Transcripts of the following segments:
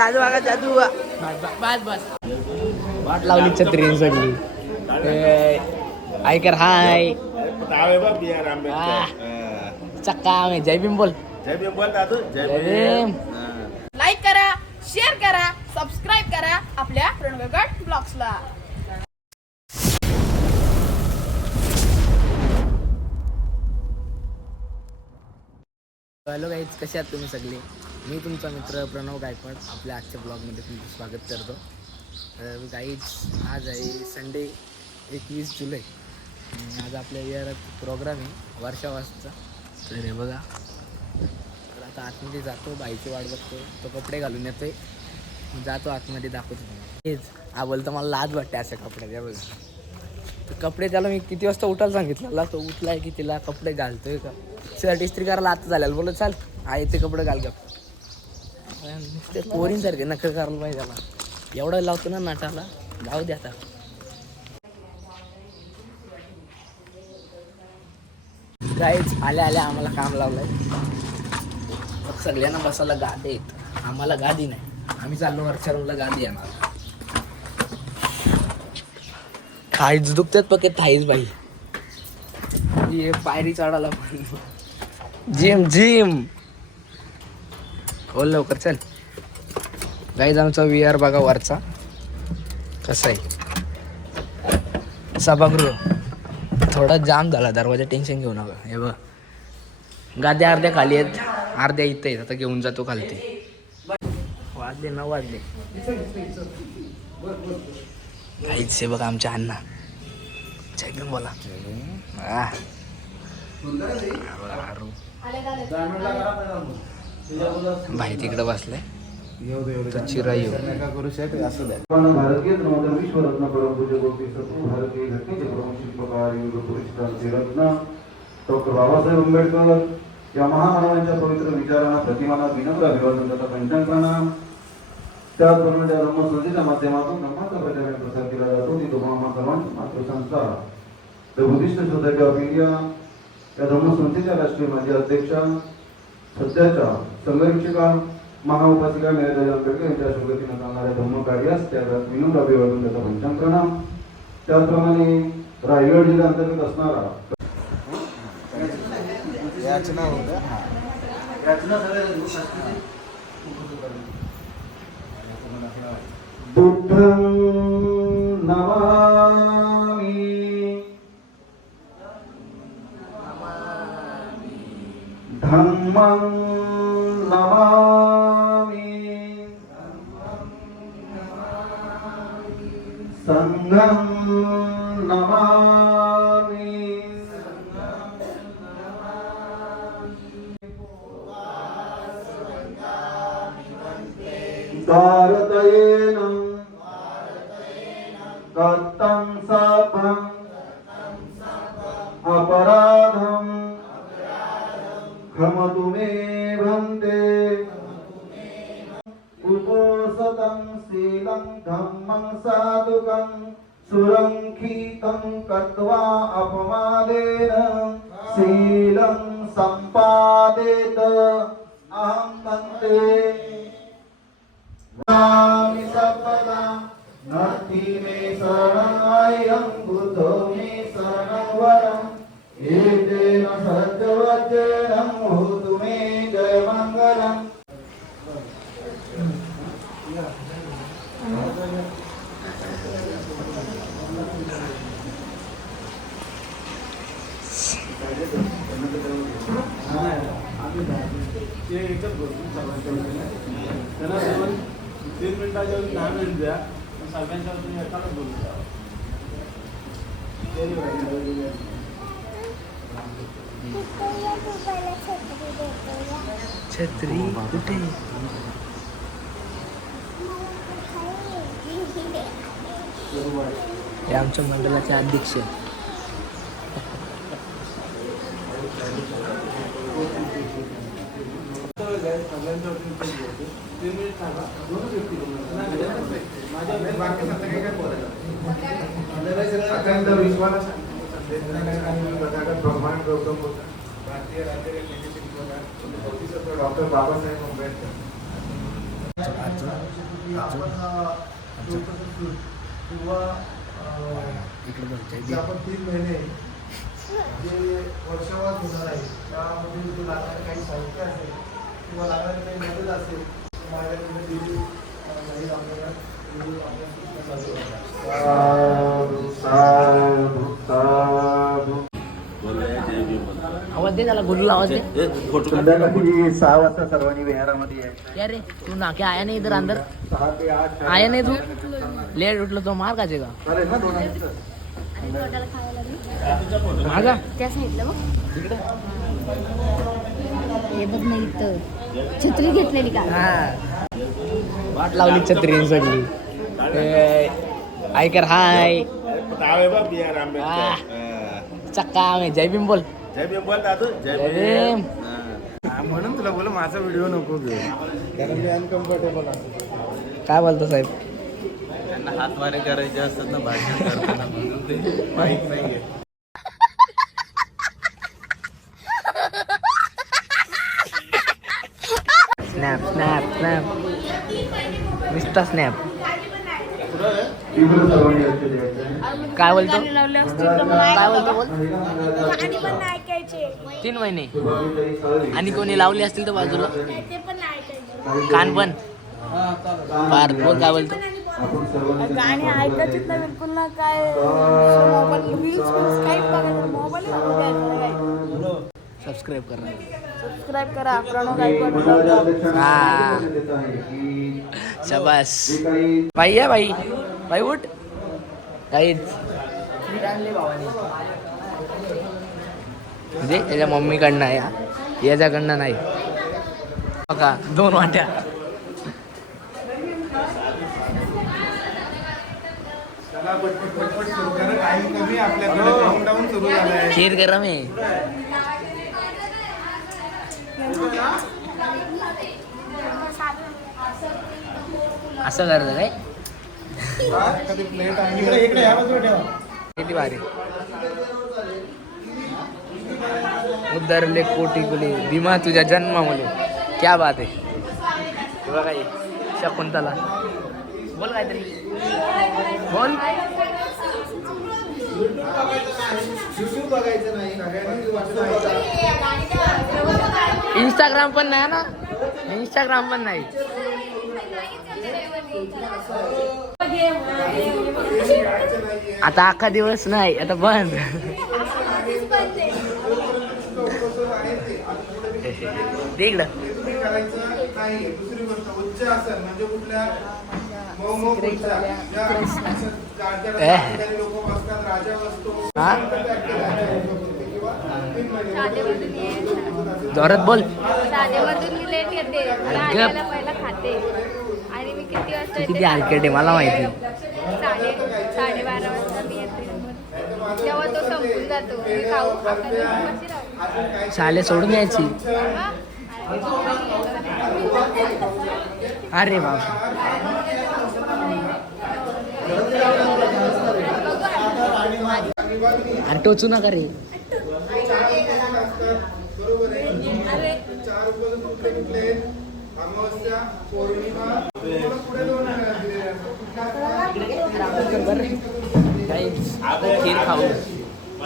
जादू बघा जादू बस बस. वाट लावली छत्री सगळी. ऐकर हाय चक्का आम्ही. जय भीम बोल. जय भीम बोल दादू. जय भीम. लाईक करा शेअर करा सबस्क्राईब करा आपल्या प्रणवगड ब्लॉग्सला हॅलो गाईज कसे आहात तुम्ही सगळे? मी तुमचा मित्र प्रणव गायकवाड. आपल्या आजच्या ब्लॉगमध्ये तुमचं स्वागत करतो. तर गाईज आज आहे संडे एकवीस जुलै. आज आपल्या इयर प्रोग्राम आहे वर्षावासचा तर हे बघा. तर आता आतमध्ये जातो बाईची वाट बघतो. तो कपडे घालून येतो आहे जातो आतमध्ये दाखवतो हेच हा बोलतो मला लाज वाटते अशा कपड्याच्या बघा. तर कपडे त्याला मी किती वाजता उठायला सांगितलं तो उठला आहे की तिला कपडे घालतोय का? शर्ट इस्त्री करायला आता झाल्याला बोलत चाल आहे ते कपडे घाल गप ते पोरींसारखे नखर करायला पाहिजे त्याला. एवढं लावतो ना नाटाला जाऊ दे आता. काहीच आल्या आल्या आम्हाला काम लावलंय. मग सगळ्यांना बसायला गादी आहेत. आम्हाला गादी नाही. आम्ही चाललो वरच्या रूमला गादी येणार थाईज दुखतात पके थाईज बाई. हे पायरी चढायला पण. जिम जिम. बोल लवकर चल. गाईज आमचा व्ही आर बघा वरचा. कसा आहे? सभागृह. थोडा जाम झाला दरवाजा टेन्शन घेऊ नका. हे बघ. गाद्या अर्ध्या खाली आहेत. अर्ध्या इथं आहेत. आता घेऊन जातो खालते. वाजले न वाजले. काहीच आहे बघा आमच्या अण्णा. जय बोला. भाई तिकडं बसलाय तो चिरा येऊ. पण भारतीय विश्वरत्न परमपूज्य गोपी सत्व भारतीय घटनेचे प्रमुख शिल्पकार युग पुरस्काराचे रत्न डॉक्टर बाबासाहेब आंबेडकर या महामानवांच्या पवित्र विचारांना प्रतिमाना विनम्र अभिवादन तथा पंचांकांना त्याचप्रमाणे त्या माध्यमातून प्रचार प्रसार केला जातो. ती धर्मा सर्वांची मातृसंस्था the Buddhist Society of India या धर्मसंस्थेच्या राष्ट्रीय माजी अध्यक्षा सध्याच्या संघर्षिका महाउपासिका मेळाव्या आंबेडकर यांच्या संगतीनं चालणाऱ्या धर्म कार्यास त्या विनम्र अभिवादन त्याचा पंचांकरणा त्याचप्रमाणे रायगड जिल्ह्याअंतर्गत असणारा बुद्धं नमामि धम्मं नमामि सङ्घं नमामि भारतयेन दत्तं सापम् अपराधम् क्षमतु मे भन्ते उपोसतं शीलं धम्मं साधुकं सुरङ्खितं कृत्वा अपमादेन शीलं सम्पादेत अहं भन्ते नामि सर्वदा नति मे शरणायं बुद्धो मे शरणं वरम् एतेन सत्यवचनं त्यांना सर्वां तीन मिनिटाच्या दहा मिनिट द्या एकाच बोलू द्या. छत्री कुठे? हे आमच्या मंडळाचे अध्यक्ष सगळ्यांच्या तीन मिनिट सांगा दोनच व्यक्ती अत्यंत विश्वास भगवान गौतम बुद्ध. भारतीय शिल्पकार डॉक्टर बाबासाहेब आंबेडकर. किंवा आपण तीन महिने जे वर्षावास होणार आहे त्यामध्ये जो लागणारे काही साहित्य असेल किंवा लागणारी काही मदत असेल माझ्याकडे दिली जाईल आपल्याला आवाज दे त्याला गुरुला आवाज दे. संध्याकाळी सहा वाजता सर्वांनी विहारामध्ये. यायचं क्या रे तू ना क्या आया नहीं इधर अंदर? सहा ते आठ आया नहीं तू? लेट उठलो तो मार खायचे का चालेल ना दोन वाजता? मागा त्या साईडला बघ. तिकडे हे बघ ना इथं. छत्री घेतलेली का हा. वाट लावली छत्री सगळी. ए, ऐकर हाय. हा. चक्का में जय भीम बोल. जय भीम बोल दादू. जय भीम. म्हणून तुला बोल माझा व्हिडिओ नको घेऊ. कारण मी अनकम्फर्टेबल आहे. काय बोलतो साहेब? त्यांना हातवारे करायचे असतात ना भाषण करताना म्हणून ते माहीत नाहीये. स्नॅप स्नॅप स्नॅप नुसता स्नॅप काय बोलतो? काय बोलतो? बोल तीन महिने. आणि कोणी लावली असतील तर बाजूला? कान पण. फार बोल काय बोलतो? गाणी ऐकायचीच नाही बिलकुल ना काय? मोबाईल सबस्क्राईब करा. सबस्क्राईब करा. प्रणव गायकवाड हा. आहे शबास. बाई आहे बाई. बाई उठ. काहीच. म्हणजे त्याच्या मम्मीकडनं आहे हा. याच्याकडनं नाही. बघा दोन वाट्या. चला पटपट पटपट सुरू करा टाइम कमी आपल्याकडे काउंट डाऊन सुरू झालाय खीर गरम आहे असं करत काय किती भारी. उद्धरले कोटी गुले भीमा तुझ्या जन्मामुळे. क्या बात आहे. तुला काय शकुंतला. बोल काहीतरी. बोल. बघायचं नाही. इंस्टाग्राम पण नाही ना इंस्टाग्राम पण नाही आता अख्खा दिवस नाही आता बंद दे इकडं तुम्ही करायचं नाही दुसरी गोष्ट उच्च आसन कुठल्या मऊ मऊ खुर्च्या. ज्या असं ज्या- ज्या एह. ठिकाणी लोक बसतात राजा बसतो हा? त्या केल्या किंवा तीन महिने जोरात बोल. शाळेमधून मी लेट येते. राजाला पहिला खाते. आणि मी किती वाजता किती आहे मला माहिती. साडे साडेबारा वाजता मी येते. मग तेव्हा तो संपून जातो मी खाऊ अकरा दिवस राहू. शाळे सोडून यायची? अरे बाबा अरे टोचू नका रे बरोबर आहे चार उपवास कुठले कुठले अमावस्या पौर्णिमा तुम्हाला पुढे दोन खीर खाऊ.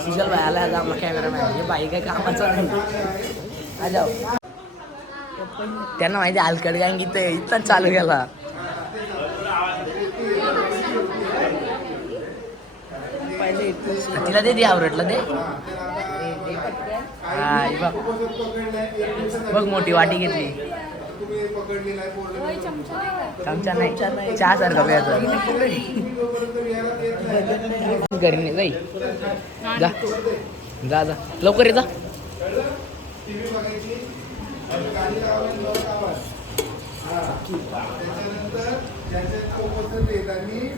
सुशल भाई आला आज आपला कॅमेरामॅन हे बाई काय कामाचा नाही. आ जाओ त्यांना माहिती हलकट गँग इथं इथं चालू केला. पहिले तिला दे दे आवरटला दे. बघ मोठी वाटी घेतली. तुम्ही पकडलेला आहे पौर्णिमा चमचा नाही चहा सारखा प्यायचा जोपर्यंत विहारात येत नाही. घरी नाही जाई जा. जा जा. लवकर ये जा. टीव्ही बघायची. गाणी लावायची जोरात आवाज? हा. त्याच्यानंतर ज्याच्या उपस्थित येत आणि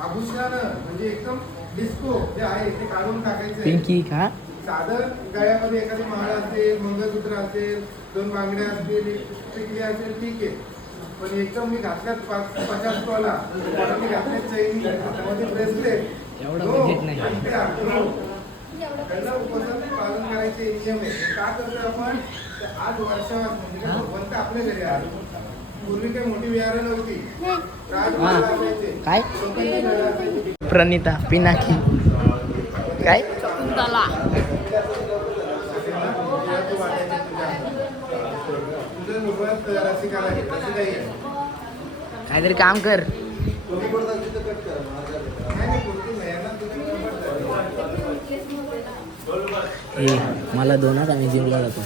आभूषणानं म्हणजे एकदम डिस्को जे आहे ते काढून टाकायचे. पिंकी का? साधं गळ्यामध्ये एखादी माळ असेल मंगळसूत्र असेल दोन बांगड्या असतील एक टिकली असेल ठीक आहे. पण एकदम मी घातल्यात पाच पचास टॉला कोणाला मी घातल्यात चैनी. त्यामध्ये ब्रेसलेट नाही. त्यांना उपवासाचे पालन करायचे नियम आहे का करतोय आपण? आज वर्षात म्हणजे भगवंत आपल्या घरी आले. पूर्वी काही मोठी विहारं नव्हती. हा. राजमहाल असायचे. काय. प्रणिता पिनाकी. काय शकुंतला तुझ्यासोबत रसिका आहे रसिकाही आहे काहीतरी काम कर. ए मला दोनाच आम्ही जिमला जातो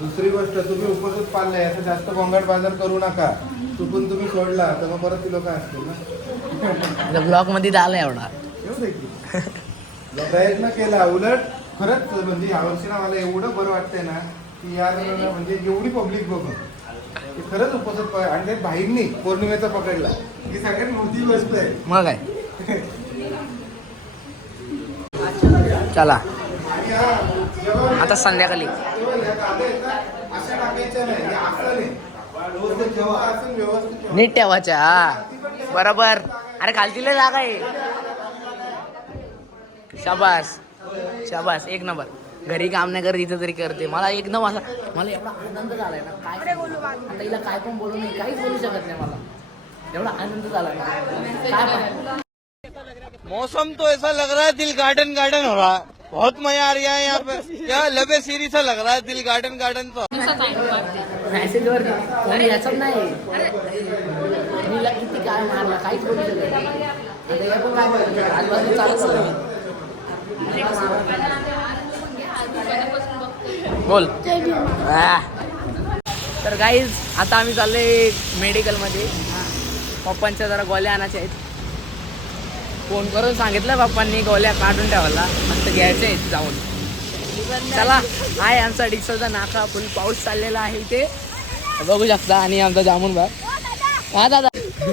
दुसरी गोष्ट तुम्ही उपस्थित पाळले याचा जास्त गोंगाट बाजार करू नका चुकून तुम्ही सोडला तर मग परत ती लोक असतील ना ब्लॉगमध्ये आला एवढा. प्रयत्न केला उलट खरंच म्हणजे यावर्षी ना मला एवढं बरं वाटतंय ना की या म्हणजे एवढी पब्लिक बघून की खरंच उपस्थित आणि ते बाहेरनी पौर्णिमेचा पकडला. ही सगळ्यात मोठी गोष्ट आहे. मग काय? चला. आता संध्याकाळी. नीट ठेवायच्या बरोबर. अरे खालतीला जागा आहे शाबास. शाबास एक नंबर. घरी काम नाही करत इथं तरी करते. मला एकदम असा मला एवढा आनंद झालाय ना काय आता हिला काय पण बोलू नाही काहीच बोलू शकत नाही मला. एवढा आनंद झाला ना. मौसम तो ऐसा लग रहा है दिल गार्डन गार्डन हो रहा है। बहुत मजा आ रहा है यहाँ पे। क्या लबे सीरी सा लग रहा है दिल गार्डन गार्डन तो। मेसेजवर कोणी याचं नाही. किती काय मारला काहीच बोलू शकत नाही. बोल. तर गाईज आता आम्ही चाललोय मेडिकलमध्ये पप्पांच्या जरा गोल्या आणायच्या आहेत. फोन करून सांगितलं पप्पांनी गोल्या काढून ठेवायला. मस्त घ्यायच्या आहेत जाऊन. चला आहे आमचा डिक्सलचा नाका फुल पाऊस चाललेला आहे इथे. बघू शकता आणि आमचा जामून बाग. हा दादा.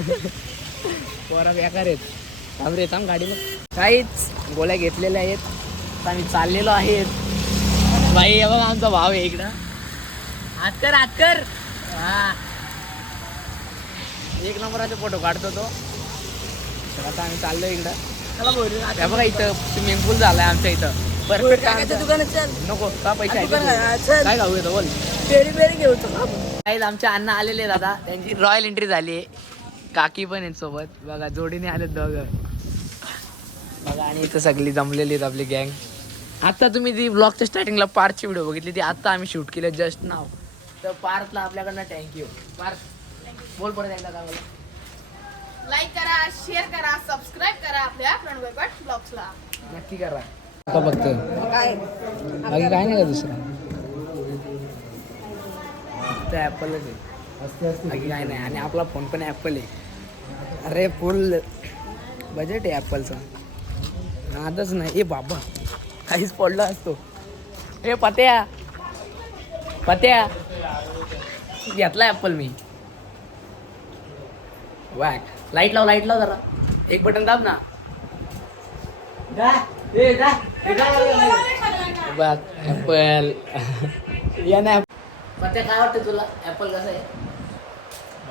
पोरा बेकार आहेत. थांब रे थांब गाडी काहीच गोळ्या घेतलेल्या आहेत. आम्ही चाललेलो आहेत. बाई हे बघा आमचा भाव आहे इकडं. हातकर हातकर हा. एक नंबराचे फोटो काढतो तो. आता आम्ही चाललो इकडं. हे बघा इथं स्विमिंग पूल झालाय आमच्या इथं. परफेक्ट नको का पैसे? काय खाऊ येतो बोल. काही आमच्या अण्णा आलेले दादा त्यांची रॉयल एंट्री झाली आहे. काकी पण आहेत सोबत. बघा जोडीने आलेत दोघं. आणि इथं सगळी जमलेली आहेत आपली गँग आता तुम्ही ती ब्लॉगच्या स्टार्टिंगला पार्कची व्हिडिओ बघितली ती आता आम्ही शूट केलं जस्ट नाव तर पार्कला आपल्याकडनं थँक्यू पार्क बोल परत एकदा काय बोला लाईक करा शेअर करा सबस्क्राईब करा आपल्या प्रणवगट ब्लॉग्सला नक्की करा. आता फक्त बाकी काय नाही का दुसरं? ॲपलच आहे. बाकी काय नाही. आणि आपला फोन पण ॲपल आहे. अरे फुल बजेट आहे ॲपलचा नादच नाही. ए बाबा काहीच पडला असतो. ए पत्या पत्या. घेतला ॲपल मी. वॅक लाइट लाव लाइट लाव जरा. एक बटन दाब ना. बघ ऍपल या ना. पत्या काय वाटतं तुला? ऍपल कसं आहे?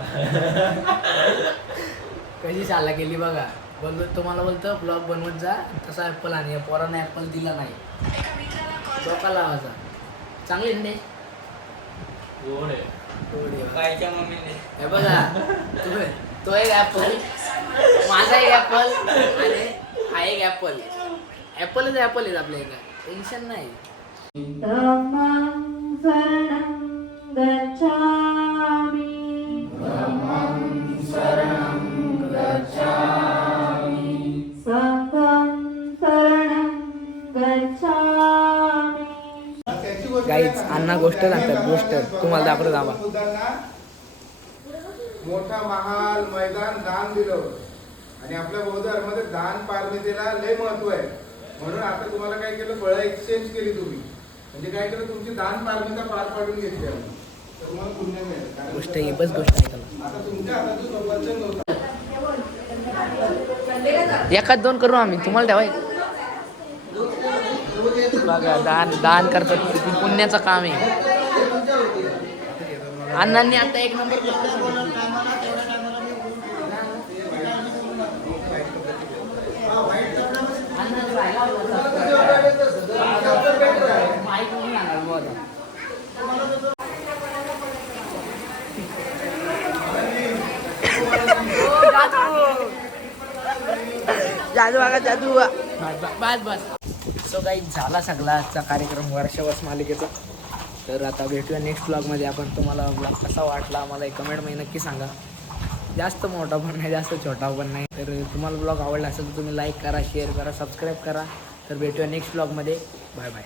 कशी चालला केली बघा. बोललो तुम्हाला बोलतो ब्लॉग बनवत जा. तसा ऍपल आणि या पोरानं ऍपल दिला नाही. डोका लावायचा चांगली ना गोड आहे. हे बघा तुम्ही तो एक ऍपल माझा एक ऍपल आणि हा एक ऍपल ऍपलच ऍपल आहेत आपल्या इथं. टेन्शन नाही. त्याची गोष्ट सांगतात गोष्ट तुम्हाला दाखवतो थांबा. मोठा महाल मैदान दान दिलं. आणि आपल्या बौद्ध धर्मामध्ये दान पारमितेला लय महत्त्व आहे. म्हणून आता तुम्हाला काय केलं बळ एक्सचेंज केली तुम्ही. म्हणजे काय केलं तुमची दान पारमिता पार पाडून घेतली आम्ही. तर तुम्हाला पुण्य मिळेल. गोष्ट ही बस गोष्ट आहे. आता तुमच्या हातातून सफरचंद होतं एखाद दोन करू आम्ही तुम्हाला ठेवाय बघा दान दान करतात पुण्याचं काम आहे. अण्णांनी आता एक नंबर जादू बघा जादू बस बस सो काही झाला सगळा आजचा कार्यक्रम वर्षवस मालिकेचा. तर आता भेटूया नेक्स्ट ब्लॉगमध्ये आपण तुम्हाला ब्लॉग कसा वाटला मला एक कमेंटमध्ये नक्की सांगा. जास्त मोठा पण नाही जास्त छोटा पण नाही. तर तुम्हाला ब्लॉग आवडला असेल तर तुम्ही लाईक करा शेअर करा सबस्क्राईब करा. तर भेटूया नेक्स्ट ब्लॉगमध्ये बाय बाय